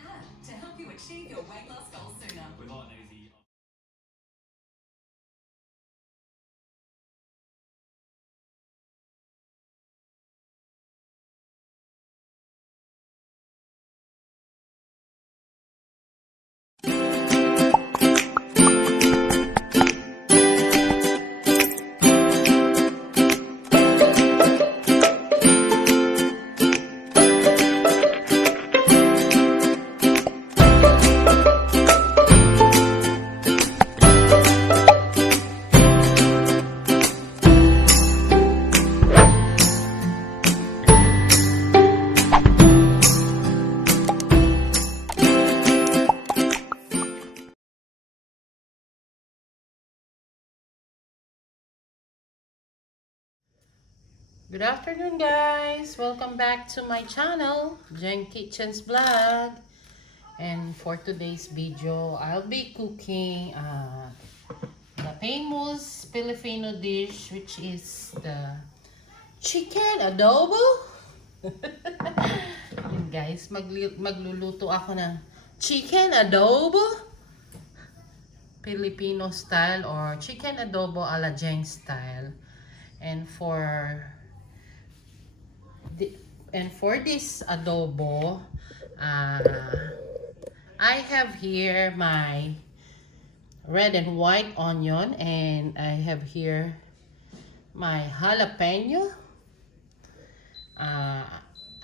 app to help you achieve your weight loss goals sooner. We're not nosy. Good afternoon, guys. Welcome back to my channel, GHENG Kitchen's Vlog. And for today's video, I'll be cooking the famous Filipino dish, which is the chicken adobo. Yun, guys, magluluto ako ng chicken adobo, Filipino style, or chicken adobo a la GHENG style. And for this adobo, I have here my red and white onion, and I have here my jalapeno.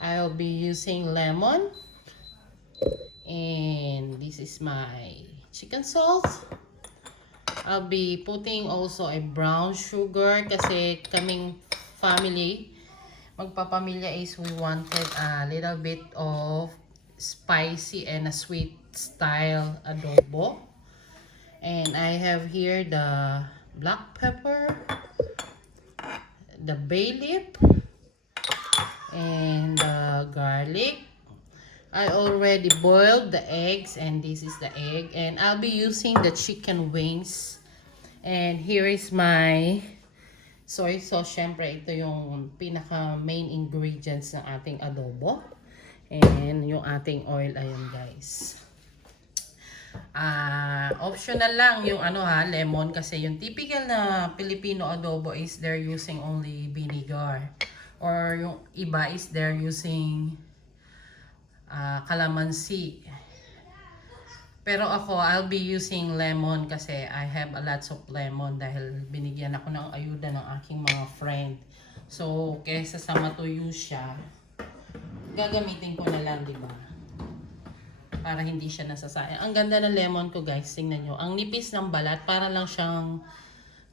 I'll be using lemon, and this is my chicken salt. I'll be putting also a brown sugar kasi kaming family, magpapamilya, is we wanted a little bit of spicy and a sweet style adobo. And I have here the black pepper, the bay leaf, and the garlic. I already boiled the eggs, and this is the egg. And I'll be using the chicken wings. And here is my soy sauce. Syempre, ito yung pinaka main ingredients ng ating adobo. And yung ating oil, ayun guys. Optional lang yung lemon, kasi yung typical na Filipino adobo is they're using only vinegar. Or yung iba is they're using calamansi. Pero ako, I'll be using lemon kasi I have a lots of lemon dahil binigyan ako ng ayuda ng aking mga friend. So, kaysa sa matuyo siya, gagamitin ko na lang, di ba? Para hindi siya nasasayang. Ang ganda ng lemon ko, guys. Tingnan nyo. Ang nipis ng balat, para lang siyang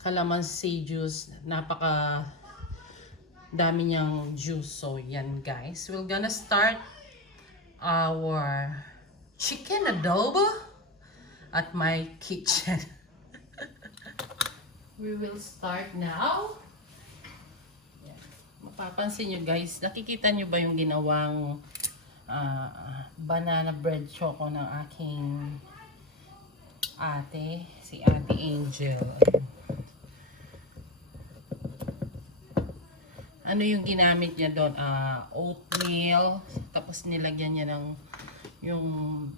calamansi juice. Napaka dami niyang juice. So, yan, guys. We're gonna start our chicken adobo at my kitchen. We will start now. Yan. Mapapansin nyo, guys, nakikita nyo ba yung ginawang banana bread choco ng aking ate, si Ate Angel. Ano yung ginamit niya doon? Oatmeal, tapos nilagyan niya ng yung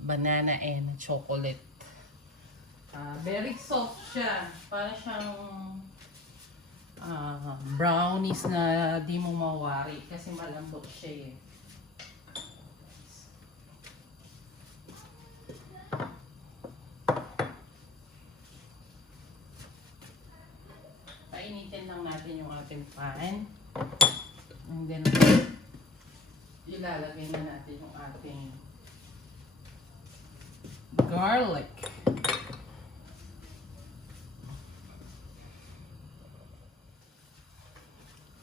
banana and chocolate. Very soft siya. Para siyang brownies na di mo mawari kasi malambot siya eh. Painitin lang natin yung ating pan. And then ilalagay na natin yung ating garlic.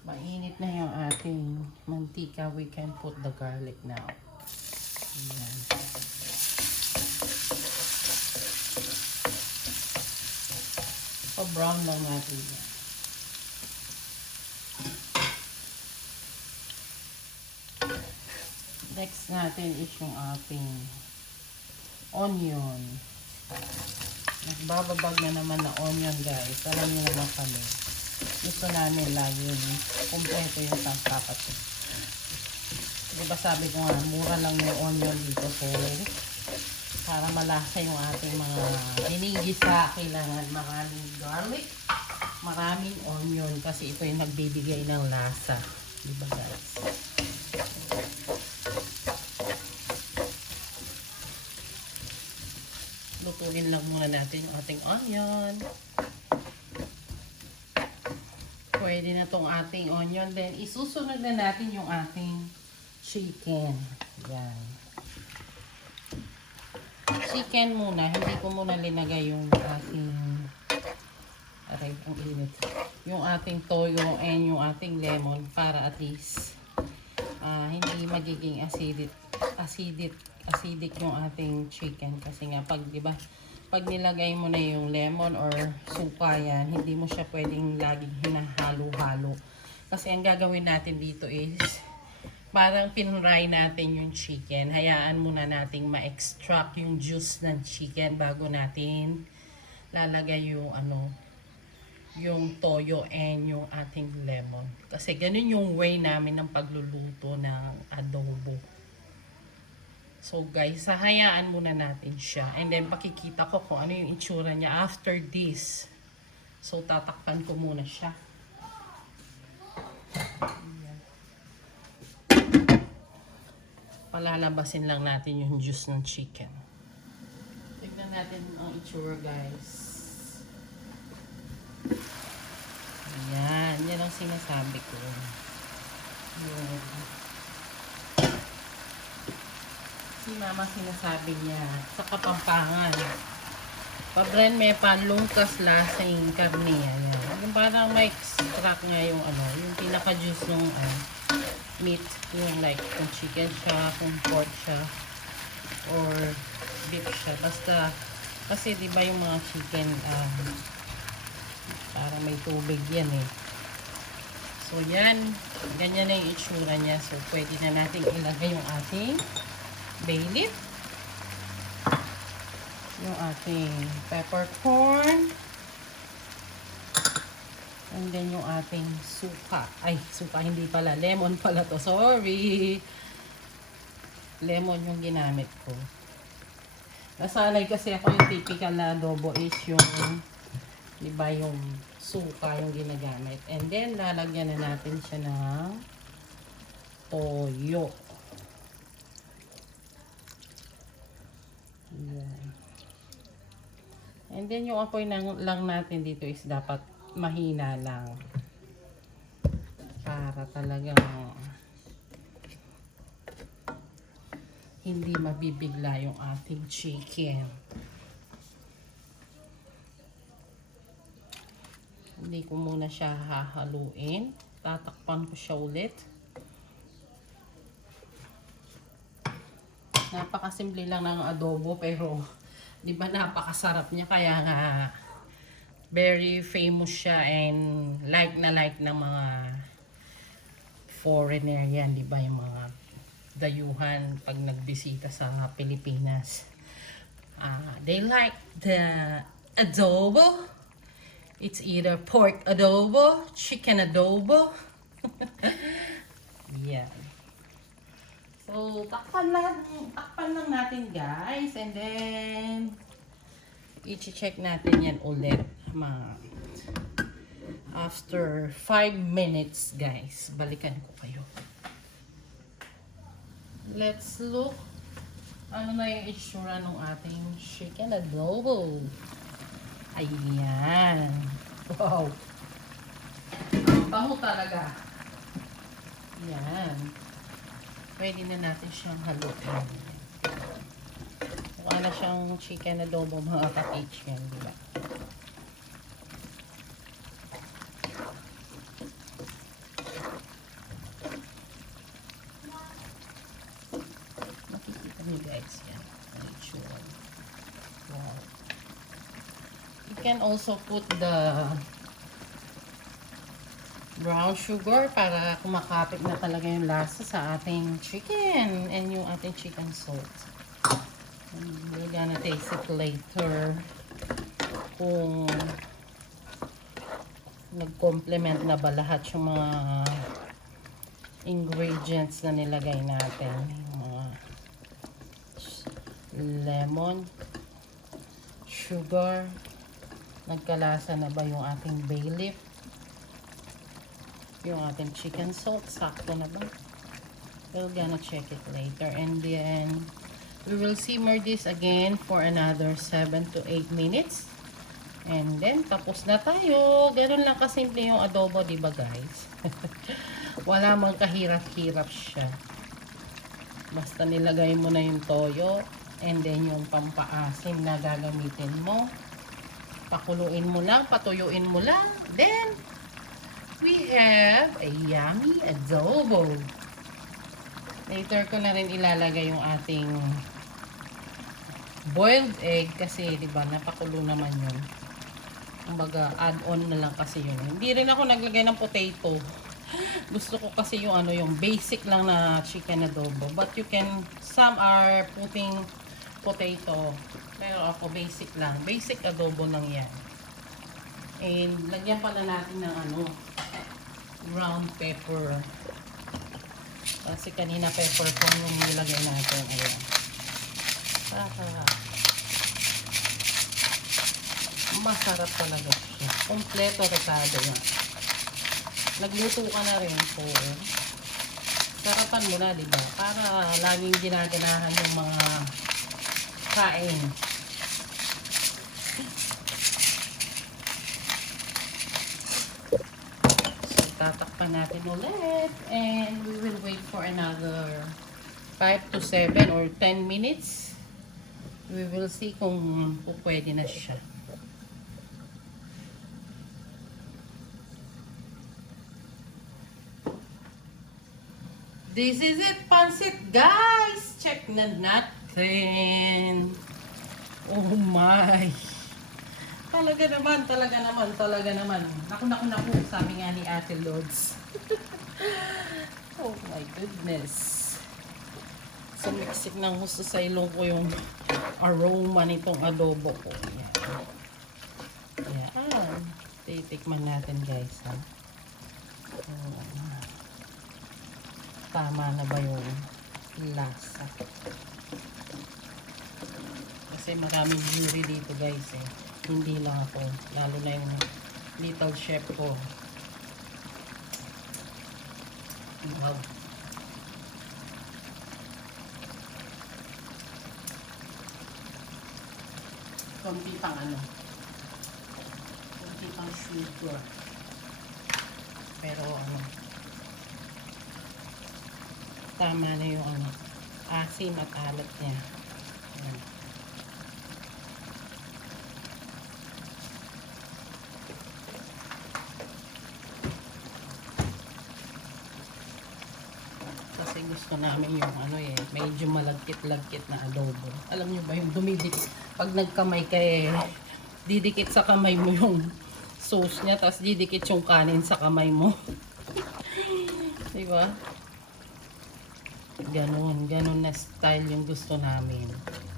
Mainit na yung ating mantika. We can put the garlic now. Ayan. Pa-brown lang natin yan. Next natin is yung ating onion. Nagbababag na naman na onion, guys. Alam niyo naman kami. Gusto namin laging kumpleto yung pangkapat. Diba sabi ko nga, mura lang yung onion dito. So, para malasa yung ating mga ginigisa, kailangan maraming garlic, maraming onion. Kasi ito yung nagbibigay ng lasa. Diba guys? Lutuin lang muna natin yung ating onion. Pwede na tong ating onion. Then, isusunod na natin yung ating chicken. Yan. Chicken muna. Hindi ko muna linagay yung ating aray, ang init. Yung ating toyo and yung ating lemon para at least hindi magiging acidic yung ating chicken. Kasi nga, pag, diba, pag nilagay mo na yung lemon or suka yan, hindi mo siya pwedeng laging hinahalo-halo. Kasi ang gagawin natin dito is, parang pinray natin yung chicken. Hayaan muna nating ma-extract yung juice ng chicken bago natin lalagay yung yung toyo and yung ating lemon. Kasi ganun yung way namin ng pagluluto ng adobo. So guys, hayaan muna natin siya. And then pakikita ko kung ano yung itsura niya after this. So tatakpan ko muna siya. Ayan. Palalabasin lang natin yung juice ng chicken. Tignan natin ang itsura guys. Ayan, yan ang sinasabi ko. Yung si mama sinasabi niya sa Kapampangan. Pabren may panlungkas lasing karne. Ayan. Yung parang may extract nga yung yung pinaka-juice ng meat. Yung like kung chicken siya, kung pork siya, or beef siya. Basta, kasi diba yung mga chicken, parang may tubig yan eh. So yan, ganyan na yung itsura niya. So pwede na natin ilagay yung ating bay leaf, yung ating peppercorn, and then yung ating suka. Ay, suka hindi pala, lemon pala to, sorry. Lemon yung ginamit ko. Nasanay kasi ako yung typical na adobo is yung, diba, yung suka yung ginagamit. And then lalagyan na natin siya ng toyo. Ayan. And then yung apoy lang natin dito is dapat mahina lang. Para talagang hindi mabibigla yung ating chicken. Hindi ko muna siya hahaluin. Tatakpan ko siya ulit. Napakasimple lang ng adobo pero di ba napakasarap niya, kaya nga very famous siya and like ng mga foreigner yan, di ba, yung mga dayuhan pag nagbisita sa Pilipinas. They like the adobo. It's either pork adobo, chicken adobo. Yeah. So, takpan lang natin guys. And then, i-check natin yan ulit. After 5 minutes guys. Balikan ko kayo. Let's look. Ano na yung itsura ng ating chicken adobo. Ayan. Wow. Bango talaga. Ayan. Pwede na natin siyang haluin. Mukha na siyang chicken adobo mga ka-kitchen, diba? Makikita niyo guys yan. Wow. You can also put the brown sugar para kumakapit na talaga yung lasa sa ating chicken and yung ating chicken salt. We're gonna taste it later kung nag-complement na ba lahat yung mga ingredients na nilagay natin. Mga lemon, sugar, nagkalasa na ba yung ating bay leaf, yung ating chicken salt, sakto na ba? We're gonna check it later. And then we will simmer this again for another 7 to 8 minutes. And then, tapos na tayo. Ganun lang kasimple yung adobo, di ba guys? Wala mang kahirap-hirap siya. Basta nilagay mo na yung toyo. And then, yung pampaasim na gagamitin mo. Pakuluin mo lang, patuyuin mo lang. Then, we have a yummy adobo. Later ko na rin ilalagay yung ating boiled egg kasi, di ba, napakulo naman yun. Kumbaga, add-on na lang kasi yun. Hindi rin ako naglagay ng potato. Gusto ko kasi yung ano, yung basic lang na chicken adobo. But you can, some are putting potato. Pero ako, basic lang. Basic adobo lang yan. And, lagyan pala natin ng ano, ground pepper. Kasi kanina pepper kung yung nilagay natin. Ayan. Masarap talaga siya. Kompleto rotado nga. Nagluto ka na rin po. Sarapan mo na, diba? Para laging ginaganahan yung mga kain. So, tatakpan natin ulit. And we will wait for another 5 to 7 or 10 minutes. We will see kung pwede na siya. This is it, pansit, guys! Check na natin. Oh my! Talaga naman. Naku, sabi nga ni Ate Lods. Oh my goodness. Sumiksik ng gusto sa ilong ko yung aroma nitong adobo ko. Yan. Titikman natin, guys, ha? Oh. Tama na ba yung lasa? Kasi maraming jury dito, guys, eh. Hindi lang ako. Lalo na yung little chef ko. Wow. Kunti pang ano. Kunti pang sugar. Pero ano, tama na yung ano, asim at alat niya. Ayan. Kasi gusto namin yung ano eh, medyo malagkit-lagkit na adobo. Alam niyo ba yung dumidikit? Pag nagkamay ka eh, didikit sa kamay mo yung sauce niya, tapos didikit yung kanin sa kamay mo. Diba? Ganon na style yung gusto namin.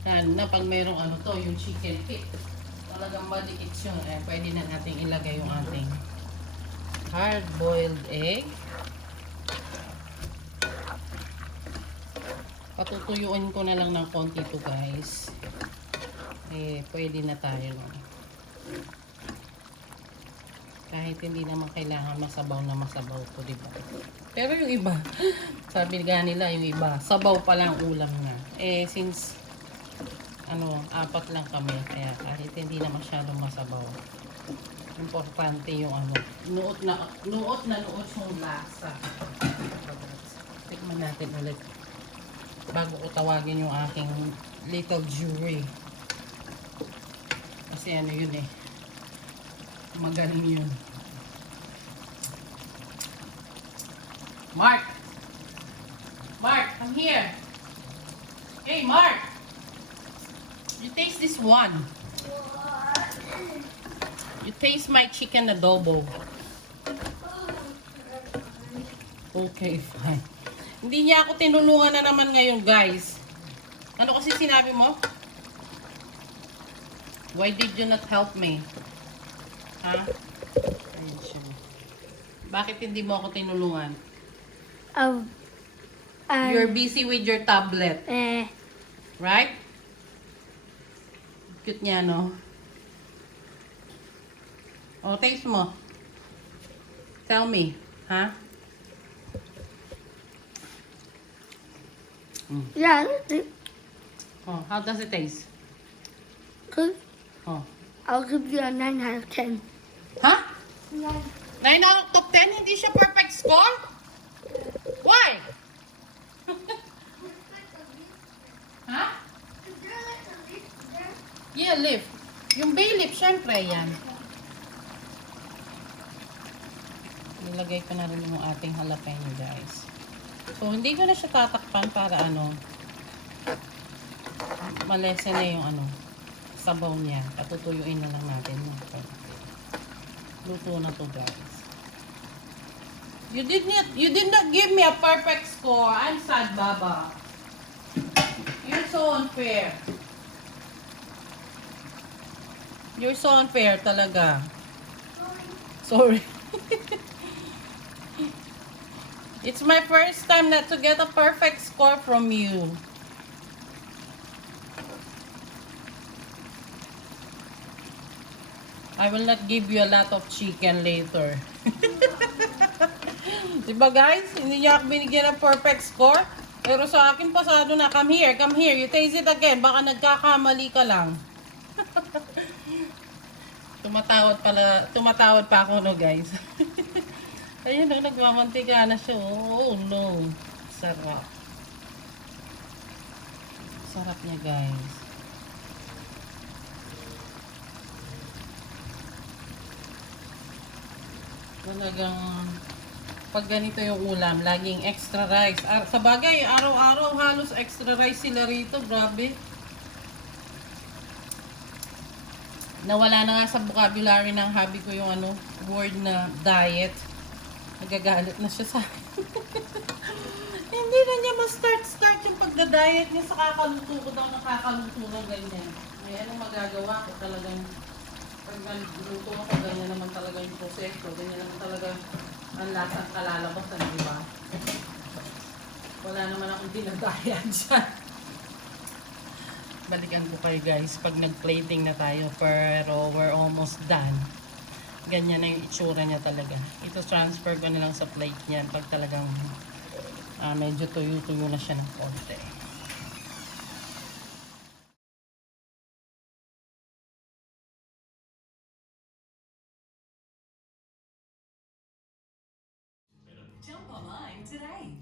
Yan, na pag mayroong ano to, yung chicken kit. Talagang madikit yun. Eh, pwede na natin ilagay yung ating hard-boiled egg. Patutuyuin ko na lang ng konti to, guys. Eh, pwede na tayo. No? Kahit hindi naman kailangan masabaw na masabaw to, diba? Pero yung iba, sabi nga nila yung iba, sabaw pa lang ulam na. Eh, since, ano, 4 lang kami, kaya kahit hindi na masyadong masabaw. Importante yung ano, nuot na yung lasa. Tikman natin ulit. Bago ko tawagin yung aking little jury. Kasi ano yun eh, magaling yun. Mark, come here. Hey, Mark. You taste this one. You taste my chicken adobo. Okay, fine. Hindi niya ako tinulungan na naman ngayon, guys. Ano kasi sinabi mo? Why did you not help me? Ha? Ayun siya. Bakit hindi mo ako tinulungan? of You're busy with your tablet, right? Cute niya, no? Oh, taste mo. Tell me, ha? yeah, Oh, how does it taste? good. Oh. I'll give you a 9 out of 10. Ha? 9. 9 out of 10? Hindi siya perfect score? Why? Ha? Yeah, leaf. Yung bay leaf, syempre yan. Nilagay ko na rin yung ating jalapeno, guys. So, hindi ko na siya tatakpan para malesen na yung sabaw niya. Patutuyuin na lang natin. Luto na to, guys. You did not give me a perfect score. I'm sad, Baba. You're so unfair. You're so unfair talaga. Sorry. It's my first time not to get a perfect score from you. I will not give you a lot of chicken later. Diba guys? Hindi niya ako binigyan ng perfect score. Pero sa akin pasado na. Come here, come here. You taste it again. Baka nagkakamali ka lang. Tumatawad pa ako, no guys. Ayun, nagmamantika na siya. Oh no. Sarap. Sarap niya, guys. Talagang pag ganito yung ulam, laging extra rice. Sa bagay, araw-araw halos extra rice sila rito. Grabe. Nawala na nga sa vocabulary ng hubby ko yung word na diet. Nagagalit na siya sa akin. Hindi na niya ma-start yung pagda-diet niya sa kakaluto ko daw, nakakaluto na ganyan. May anong magagawa ko talagang pag nagluto ako, ganyan naman talaga yung proseso. Ganyan naman talaga ang lasang kalalabasan, di ba? Wala naman akong dinadayan dyan. Balikan ko kayo guys pag nag-plating na tayo, pero we're almost done. Ganyan na yung itsura niya talaga. Ito transfer ko na lang sa plate niyan pag talagang medyo tuyo-tuyo na siya ng konti. Jump online today.